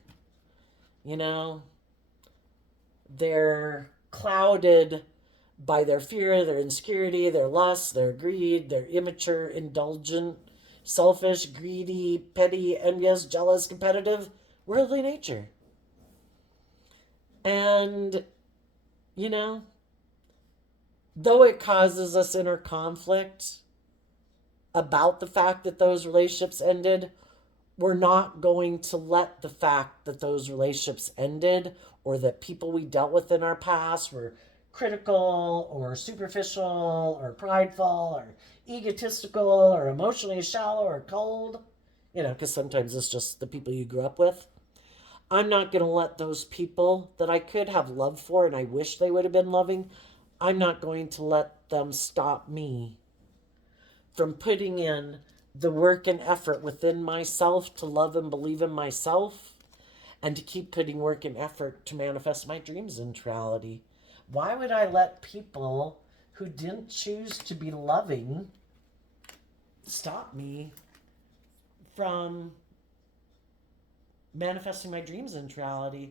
They're clouded by their fear, their insecurity, their lust, their greed, their immature, indulgent, selfish, greedy, petty, envious, jealous, competitive, worldly nature. And, though it causes us inner conflict about the fact that those relationships ended, we're not going to let the fact that those relationships ended or that people we dealt with in our past were critical or superficial or prideful or egotistical or emotionally shallow or cold, because sometimes it's just the people you grew up with. I'm not going to let those people that I could have love for and I wish they would have been loving, I'm not going to let them stop me from putting in the work and effort within myself to love and believe in myself and to keep putting work and effort to manifest my dreams into reality. Why would I let people who didn't choose to be loving stop me from manifesting my dreams into reality?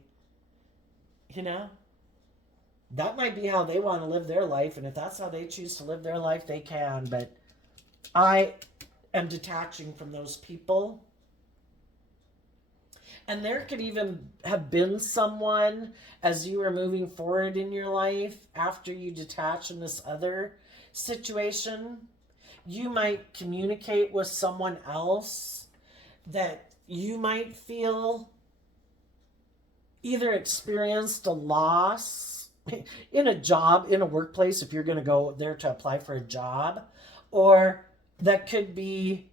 That might be how they want to live their life, and if that's how they choose to live their life, they can, but I am detaching from those people. And there could even have been someone as you were moving forward in your life after you detach in this other situation. You might communicate with someone else that you might feel either experienced a loss in a job, in a workplace, if you're going to go there to apply for a job, or that could be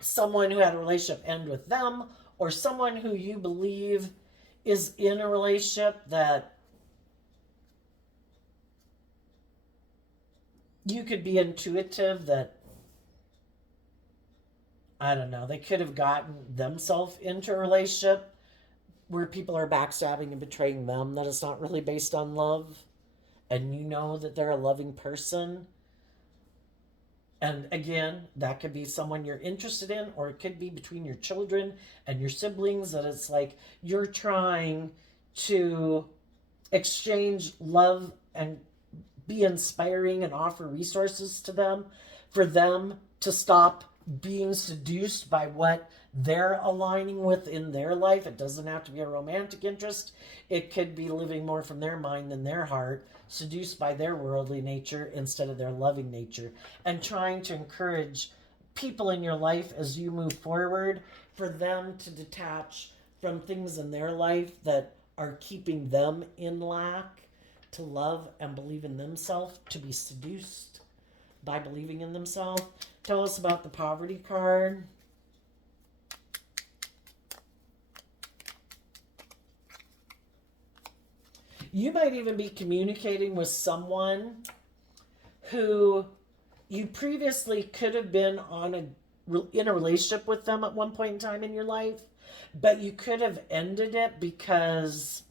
someone who had a relationship end with them, or someone who you believe is in a relationship that you could be intuitive that, I don't know, they could have gotten themselves into a relationship where people are backstabbing and betraying them, that it's not really based on love, and that they're a loving person. And again, that could be someone you're interested in, or it could be between your children and your siblings, that it's like you're trying to exchange love and be inspiring and offer resources to them for them to stop being seduced by what they're aligning with in their life. It doesn't have to be a romantic interest. It could be living more from their mind than their heart, seduced by their worldly nature instead of their loving nature, and trying to encourage people in your life as you move forward for them to detach from things in their life that are keeping them in lack, to love and believe in themselves, to be seduced by believing in themselves. Tell us about the poverty card. You might even be communicating with someone who you previously could have been in a relationship with them at one point in time in your life, but you could have ended it because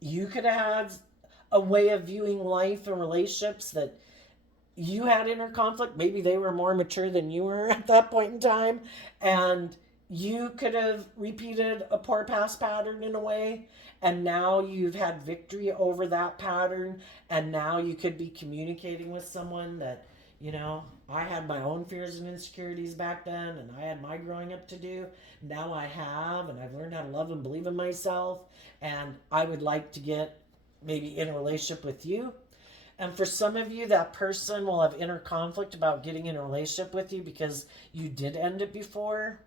you could have had a way of viewing life and relationships that you had inner conflict. Maybe they were more mature than you were at that point in time, and you could have repeated a poor past pattern in a way, and now you've had victory over that pattern, and now you could be communicating with someone that, I had my own fears and insecurities back then, and I had my growing up to do. Now I have, and I've learned how to love and believe in myself, and I would like to get maybe in a relationship with you. And for some of you, that person will have inner conflict about getting in a relationship with you because you did end it before.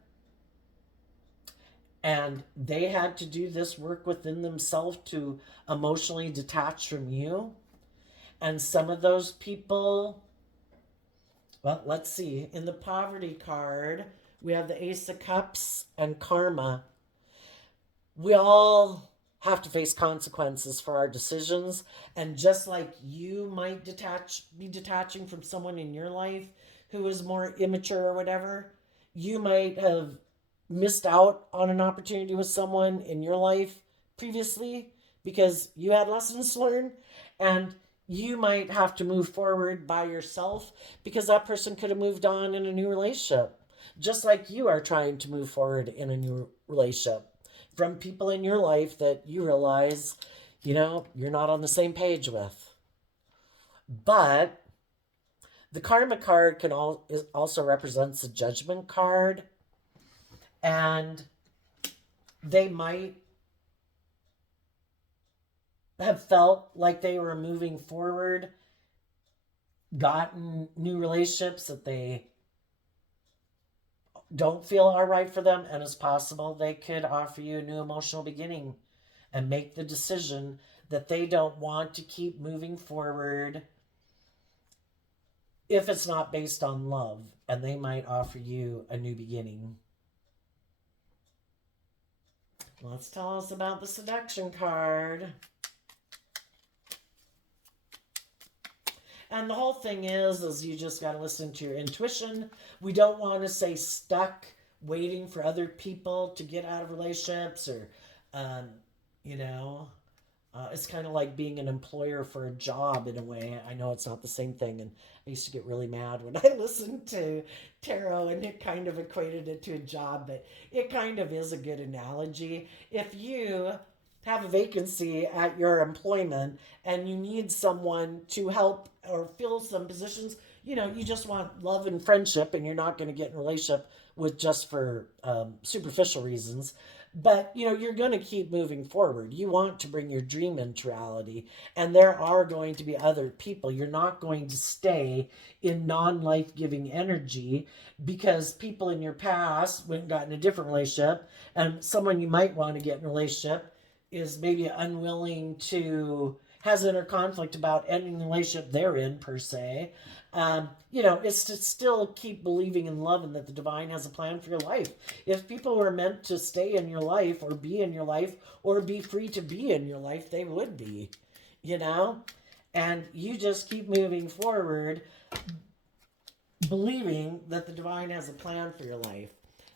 And they had to do this work within themselves to emotionally detach from you. And some of those people, well, let's see. In the poverty card, we have the Ace of Cups and Karma. We all have to face consequences for our decisions, and just like you might be detaching from someone in your life who is more immature or whatever, you might have missed out on an opportunity with someone in your life previously because you had lessons to learn, and you might have to move forward by yourself because that person could have moved on in a new relationship, just like you are trying to move forward in a new relationship from people in your life that you realize, you're not on the same page with. But the karma card also represents the judgment card, and they might have felt like they were moving forward, gotten new relationships that they don't feel are right for them, and it's possible they could offer you a new emotional beginning and make the decision that they don't want to keep moving forward if it's not based on love, and they might offer you a new beginning. Let's tell us about the seduction card. And the whole thing is you just got to listen to your intuition. We don't want to stay stuck waiting for other people to get out of relationships, or, you know, it's kind of like being an employer for a job in a way. I know it's not the same thing, and I used to get really mad when I listened to tarot and it kind of equated it to a job, but it kind of is a good analogy. If you have a vacancy at your employment and you need someone to help or fill some positions, you just want love and friendship, and you're not going to get in a relationship with just for superficial reasons. But you're going to keep moving forward. You want to bring your dream into reality, and there are going to be other people. You're not going to stay in non-life-giving energy because people in your past went and got in a different relationship, and someone you might want to get in a relationship is maybe unwilling to, has inner conflict about ending the relationship they're in, per se. It's to still keep believing in love and that the divine has a plan for your life. If people were meant to stay in your life or be in your life or be free to be in your life, they would be, you know? And you just keep moving forward, believing that the divine has a plan for your life.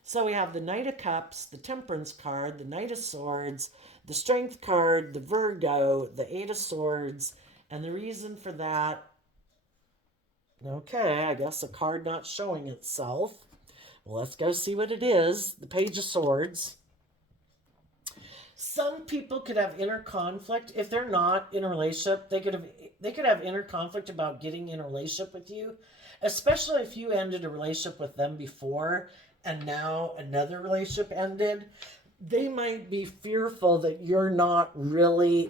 So we have the Knight of Cups, the Temperance card, the Knight of Swords, the Strength card, the Virgo, the Eight of Swords, and the reason for that, okay, I guess a card not showing itself. Well, let's go see what it is. The Page of Swords. Some people could have inner conflict if they're not in a relationship. They could have inner conflict about getting in a relationship with you, especially if you ended a relationship with them before and now another relationship ended. They might be fearful that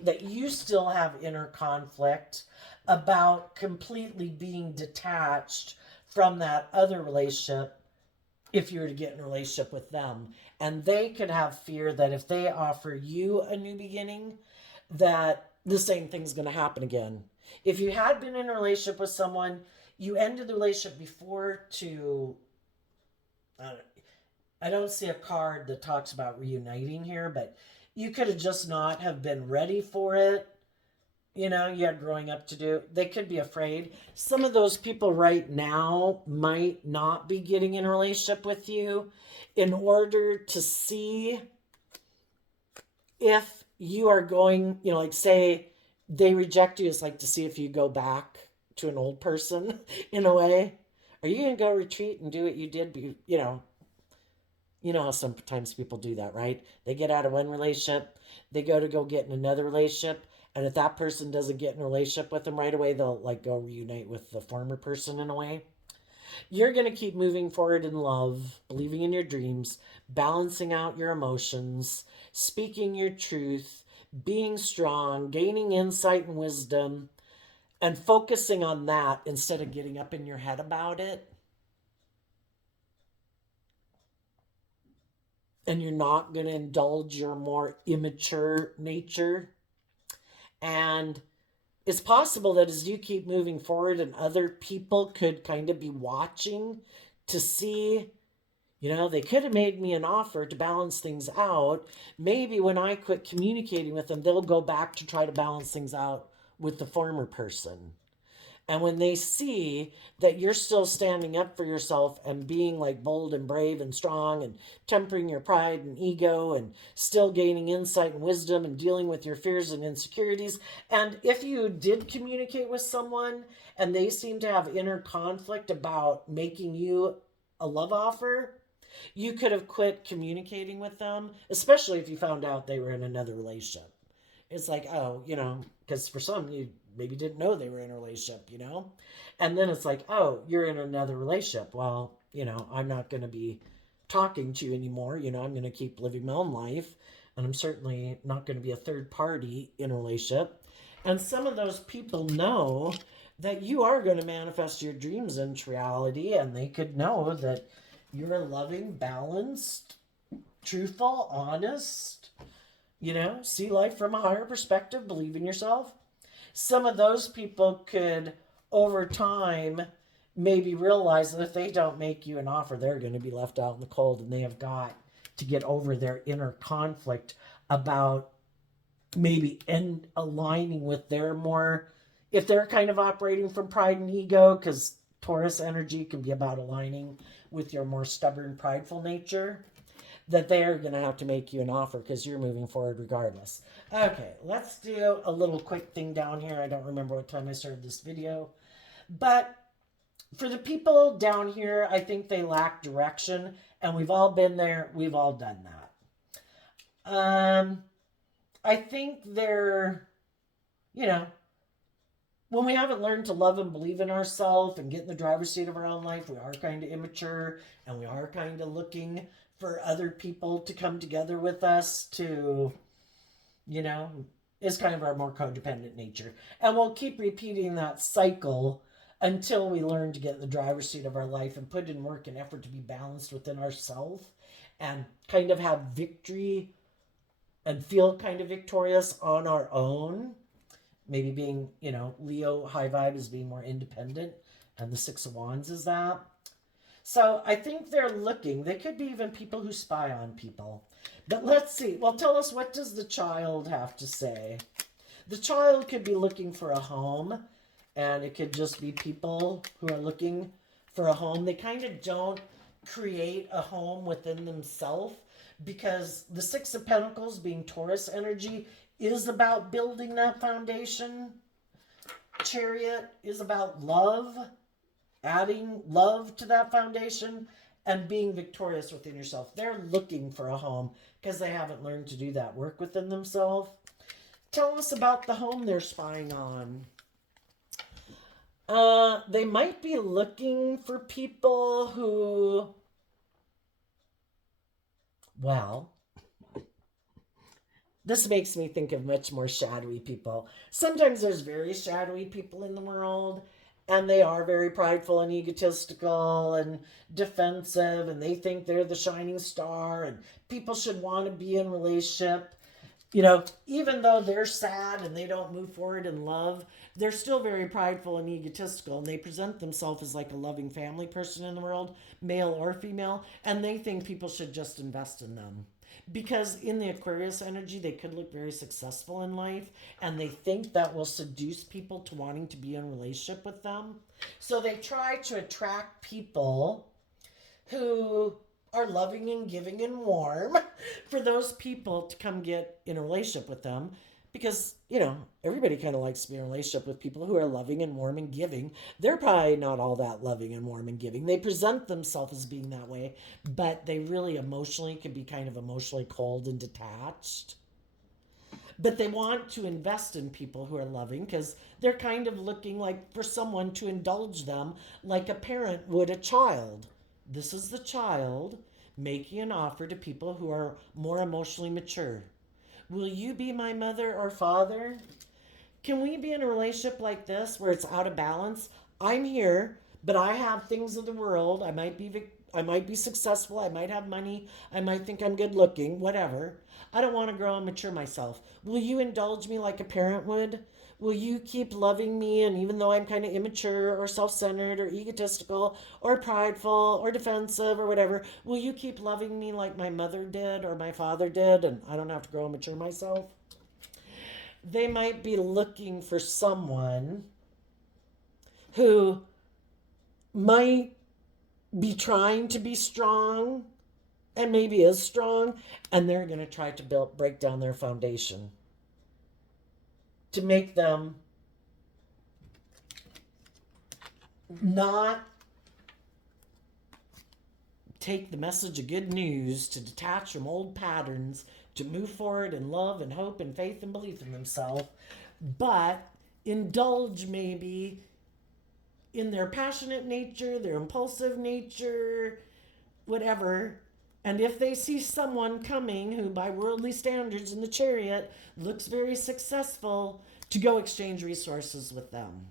that you still have inner conflict about completely being detached from that other relationship if you were to get in a relationship with them. And they could have fear that if they offer you a new beginning, that the same thing's going to happen again. If you had been in a relationship with someone, you ended the relationship before to, I don't see a card that talks about reuniting here, but You could have just not have been ready for it. You know, you had growing up to do. They could be afraid. Some of those people right now might not be getting in a relationship with you in order to see if you are going, you know, like say they reject you, it's like to see if you go back to an old person in a way. Are you going to go retreat and do what you did? You know how sometimes people do that, right? They get out of one relationship, they go get in another relationship, and if that person doesn't get in a relationship with them right away, they'll like go reunite with the former person in a way. You're going to keep moving forward in love, believing in your dreams, balancing out your emotions, speaking your truth, being strong, gaining insight and wisdom, and focusing on that instead of getting up in your head about it. And you're not going to indulge your more immature nature. And it's possible that as you keep moving forward and other people could kind of be watching to see, you know, they could have made me an offer to balance things out. Maybe when I quit communicating with them, they'll go back to try to balance things out with the former person. And when they see that you're still standing up for yourself and being like bold and brave and strong and tempering your pride and ego and still gaining insight and wisdom and dealing with your fears and insecurities. And if you did communicate with someone and they seem to have inner conflict about making you a love offer, you could have quit communicating with them, especially if you found out they were in another relationship. It's like, oh, you know, because for some, you maybe didn't know they were in a relationship, you know? And then it's like, oh, you're in another relationship. Well, you know, I'm not going to be talking to you anymore. You know, I'm going to keep living my own life. And I'm certainly not going to be a third party in a relationship. And some of those people know that you are going to manifest your dreams into reality. And they could know that you're loving, balanced, truthful, honest, you know, see life from a higher perspective, believe in yourself. Some of those people could, over time, maybe realize that if they don't make you an offer, they're going to be left out in the cold, and they have got to get over their inner conflict about maybe aligning with their more, if they're kind of operating from pride and ego, because Taurus energy can be about aligning with your more stubborn, prideful nature, that they're going to have to make you an offer because you're moving forward regardless. Okay, let's do a little quick thing down here. I don't remember what time I started this video. But for the people down here, I think they lack direction. And we've all been there. We've all done that. I think they're, you know, when we haven't learned to love and believe in ourselves and get in the driver's seat of our own life, we are kind of immature and we are kind of looking for other people to come together with us to, you know, is kind of our more codependent nature. And we'll keep repeating that cycle until we learn to get in the driver's seat of our life and put in work and effort to be balanced within ourselves and kind of have victory and feel kind of victorious on our own. Maybe being, you know, Leo high vibe is being more independent, and the Six of Wands is that. So I think they're looking. They could be even people who spy on people. But let's see. Well, tell us, what does the child have to say? The child could be looking for a home, and it could just be people who are looking for a home. They kind of don't create a home within themselves because the Six of Pentacles, being Taurus energy, is about building that foundation. Chariot is about love, adding love to that foundation and being victorious within yourself. They're looking for a home because they haven't learned to do that work within themselves. Tell us about the home they're spying on. They might be looking for people who, well, this makes me think of much more shadowy people. Sometimes there's very shadowy people in the world, and they are very prideful and egotistical and defensive, and they think they're the shining star, and people should want to be in a relationship. You know, even though they're sad and they don't move forward in love, they're still very prideful and egotistical, and they present themselves as like a loving family person in the world, male or female, and they think people should just invest in them. Because in the Aquarius energy, they could look very successful in life, and they think that will seduce people to wanting to be in a relationship with them. So they try to attract people who are loving and giving and warm for those people to come get in a relationship with them, because everybody kind of likes to be in a relationship with people who are loving and warm and giving. They're probably not all that loving and warm and giving. They present themselves as being that way, but they really emotionally can be kind of emotionally cold and detached. But they want to invest in people who are loving, because they're kind of looking like for someone to indulge them like a parent would a child. This is the child making an offer to people who are more emotionally mature. Will you be my mother or father? Can we be in a relationship like this where it's out of balance? I'm here, but I have things of the world. I might be successful, I might have money, I might think I'm good looking, whatever. I don't want to grow and mature myself. Will you indulge me like a parent would? Will you keep loving me, and even though I'm kind of immature or self-centered or egotistical or prideful or defensive or whatever, will you keep loving me like my mother did or my father did, and I don't have to grow and mature myself? They might be looking for someone who might be trying to be strong and maybe is strong, and they're going to try to break down their foundation to make them not take the message of good news, to detach from old patterns, to move forward in love and hope and faith and belief in themselves, but indulge maybe in their passionate nature, their impulsive nature, whatever. And if they see someone coming who, by worldly standards in the chariot, looks very successful, to go exchange resources with them.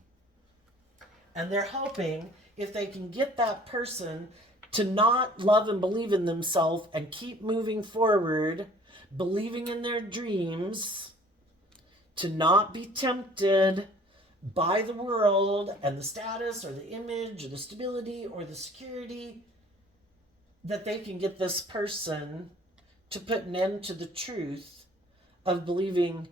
And they're hoping, if they can get that person to not love and believe in themselves and keep moving forward, believing in their dreams, to not be tempted by the world and the status or the image or the stability or the security, that they can get this person to put an end to the truth of believing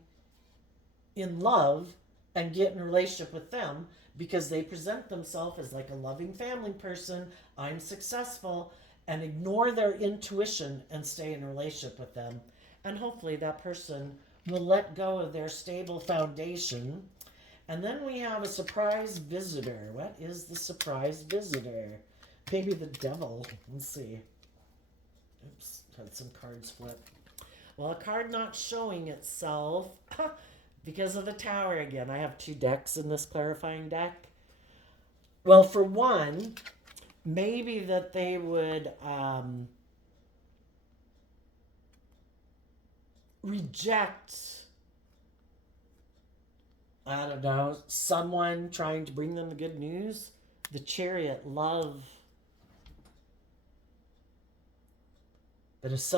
in love and get in a relationship with them, because they present themselves as like a loving family person. I'm successful, and ignore their intuition and stay in a relationship with them. And hopefully that person will let go of their stable foundation. And then we have a surprise visitor. What is the surprise visitor? Maybe the devil. Let's see. Oops, had some cards flip. Well, a card not showing itself because of the Tower again. I have 2 decks in this clarifying deck. Well, for one, maybe that they would reject, I don't know, someone trying to bring them the good news. The Chariot, love. But if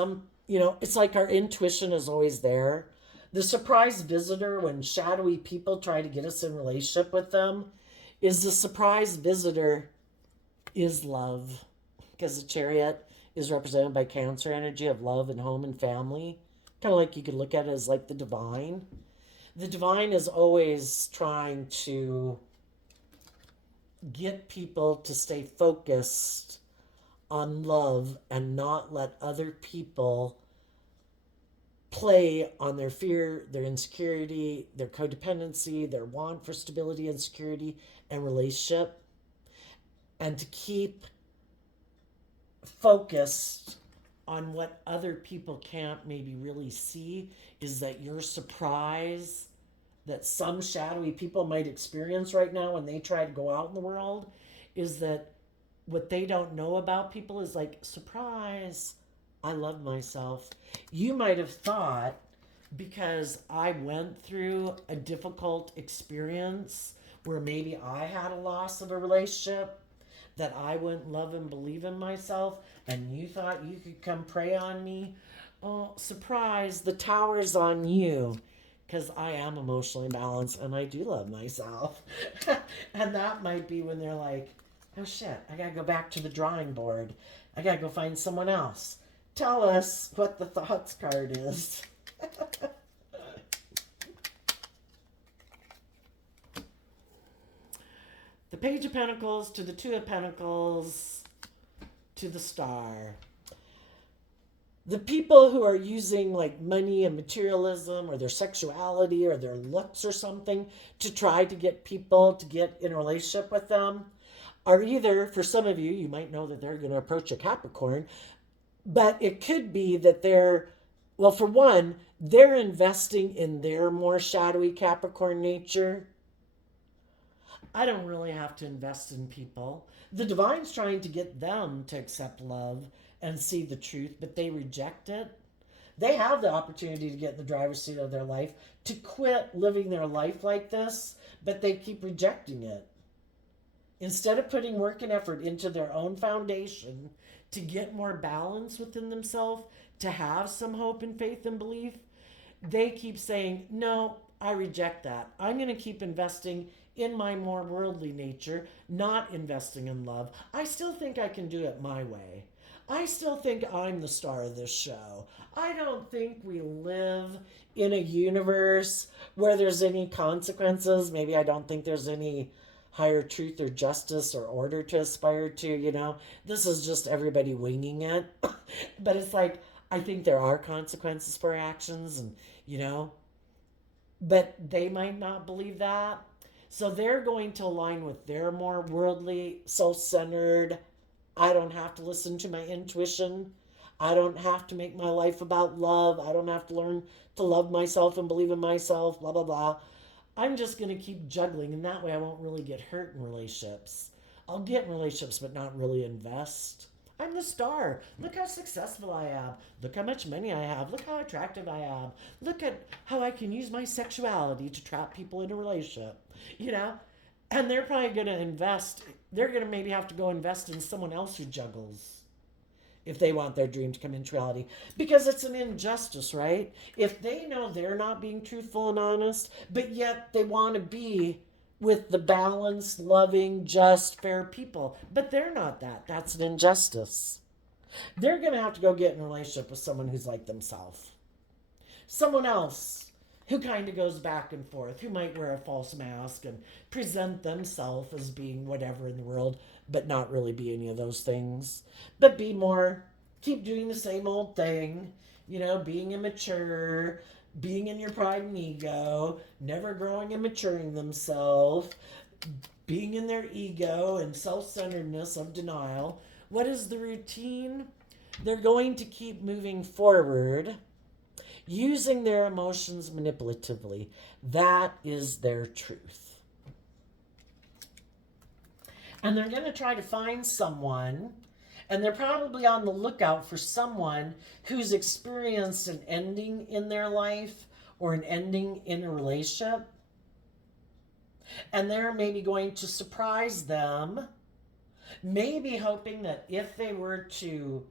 it's like our intuition is always there. The surprise visitor, when shadowy people try to get us in relationship with them, is the surprise visitor is love. Because the Chariot is represented by Cancer energy of love and home and family. Kind of like you could look at it as like the divine. The divine is always trying to get people to stay focused on love and not let other people play on their fear, their insecurity, their codependency, their want for stability and security and relationship, and to keep focused on what other people can't maybe really see, is that your surprise that some shadowy people might experience right now when they try to go out in the world, is that what they don't know about people is like, surprise, I love myself. You might have thought, because I went through a difficult experience where maybe I had a loss of a relationship, that I wouldn't love and believe in myself, and you thought you could come prey on me. Oh, surprise, the Tower's on you, because I am emotionally balanced and I do love myself. And that might be when they're like, oh shit, I gotta go back to the drawing board. I gotta go find someone else. tell us what the thoughts card is. The Page of Pentacles to the Two of Pentacles to the Star. The people who are using like money and materialism or their sexuality or their looks or something to try to get people to get in a relationship with them are either, for some of you, you might know that they're going to approach a Capricorn, but it could be that they're, well, for one, they're investing in their more shadowy Capricorn nature. I don't really have to invest in people. The divine's trying to get them to accept love and see the truth, but they reject it. They have the opportunity to get in the driver's seat of their life, to quit living their life like this, but they keep rejecting it. Instead of putting work and effort into their own foundation to get more balance within themselves, to have some hope and faith and belief, they keep saying, no, I reject that. I'm going to keep investing in my more worldly nature, not investing in love. I still think I can do it my way. I still think I'm the star of this show. I don't think we live in a universe where there's any consequences. Maybe I don't think there's any higher truth or justice or order to aspire to, you know. This is just everybody winging it. But it's like, I think there are consequences for actions and, you know, but they might not believe that. So they're going to align with their more worldly, self-centered, I don't have to listen to my intuition. I don't have to make my life about love. I don't have to learn to love myself and believe in myself, blah, blah, blah. I'm just going to keep juggling, and that way I won't really get hurt in relationships. I'll get in relationships, but not really invest. I'm the star. Look how successful I am. Look how much money I have. Look how attractive I am. Look at how I can use my sexuality to trap people in a relationship. You know? And they're probably going to invest. They're going to maybe have to go invest in someone else who juggles if they want their dream to come into reality. Because it's an injustice, right? If they know they're not being truthful and honest, but yet they want to be with the balanced, loving, just, fair people, but they're not that. That's an injustice. They're going to have to go get in a relationship with someone who's like themselves. Someone else who kind of goes back and forth, who might wear a false mask and present themselves as being whatever in the world, but not really be any of those things. But be more, keep doing the same old thing, you know, being immature, being in your pride and ego, never growing and maturing themselves, being in their ego and self-centeredness of denial. What is the routine? They're going to keep moving forward, using their emotions manipulatively. That is their truth. And they're going to try to find someone, and they're probably on the lookout for someone who's experienced an ending in their life or an ending in a relationship. And they're maybe going to surprise them, maybe hoping that if they were to,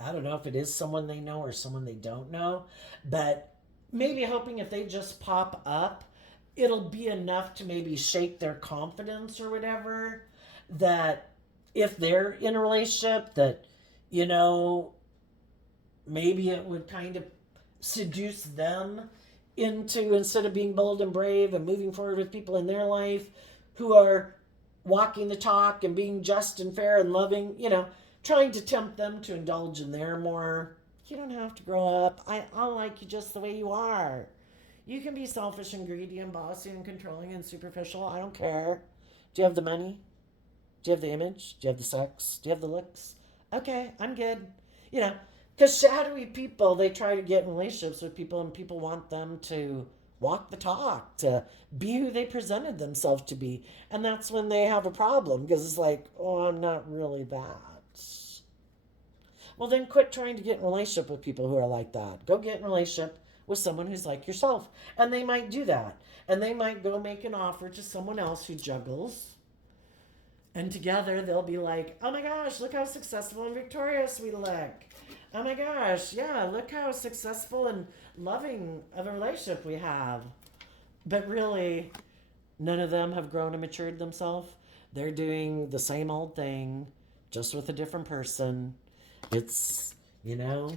I don't know if it is someone they know or someone they don't know, but maybe hoping if they just pop up, it'll be enough to maybe shake their confidence or whatever, that if they're in a relationship that, you know, maybe it would kind of seduce them into, instead of being bold and brave and moving forward with people in their life who are walking the talk and being just and fair and loving, you know, trying to tempt them to indulge in their more, you don't have to grow up. I'll like you just the way you are. You can be selfish and greedy and bossy and controlling and superficial. I don't care. Do you have the money? Do you have the image? Do you have the sex? Do you have the looks? Okay, I'm good. You know, because shadowy people, they try to get in relationships with people and people want them to walk the talk, to be who they presented themselves to be. And that's when they have a problem, because it's like, oh, I'm not really that. Well, then quit trying to get in a relationship with people who are like that. Go get in a relationship with someone who's like yourself. And they might do that. And they might go make an offer to someone else who juggles. And together they'll be like, oh my gosh, look how successful and victorious we look. Oh my gosh, yeah, look how successful and loving of a relationship we have. But really, none of them have grown and matured themselves. They're doing the same old thing, just with a different person. It's, You know,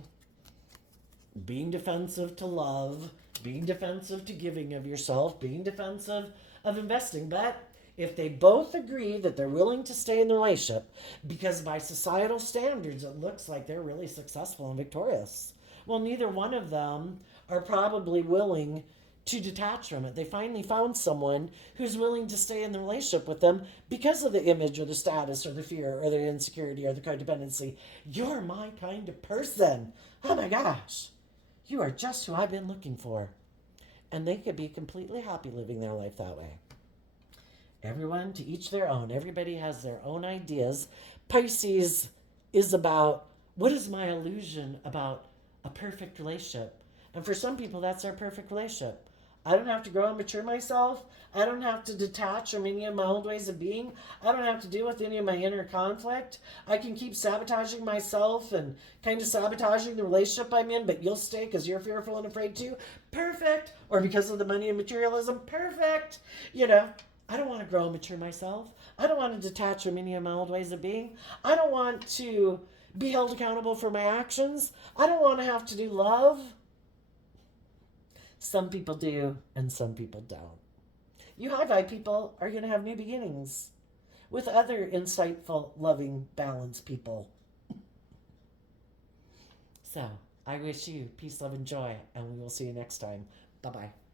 being defensive to love, being defensive to giving of yourself, being defensive of investing. But if they both agree that they're willing to stay in the relationship, because by societal standards, it looks like they're really successful and victorious. Well, neither one of them are probably willing to detach from it. They finally found someone who's willing to stay in the relationship with them because of the image or the status or the fear or the insecurity or the codependency. You're my kind of person. Oh my gosh. You are just who I've been looking for. And they could be completely happy living their life that way. Everyone to each their own. Everybody has their own ideas. Pisces is about, what is my illusion about a perfect relationship? And for some people, that's their perfect relationship. I don't have to grow and mature myself. I don't have to detach from any of my old ways of being. I don't have to deal with any of my inner conflict. I can keep sabotaging myself and kind of sabotaging the relationship I'm in, but you'll stay because you're fearful and afraid too. Perfect. Or because of the money and materialism. Perfect. You know, I don't want to grow and mature myself. I don't want to detach from any of my old ways of being. I don't want to be held accountable for my actions. I don't want to have to do love. Some people do, and some people don't. You high vibe people are going to have new beginnings with other insightful, loving, balanced people. So, I wish you peace, love, and joy, and we will see you next time. Bye bye.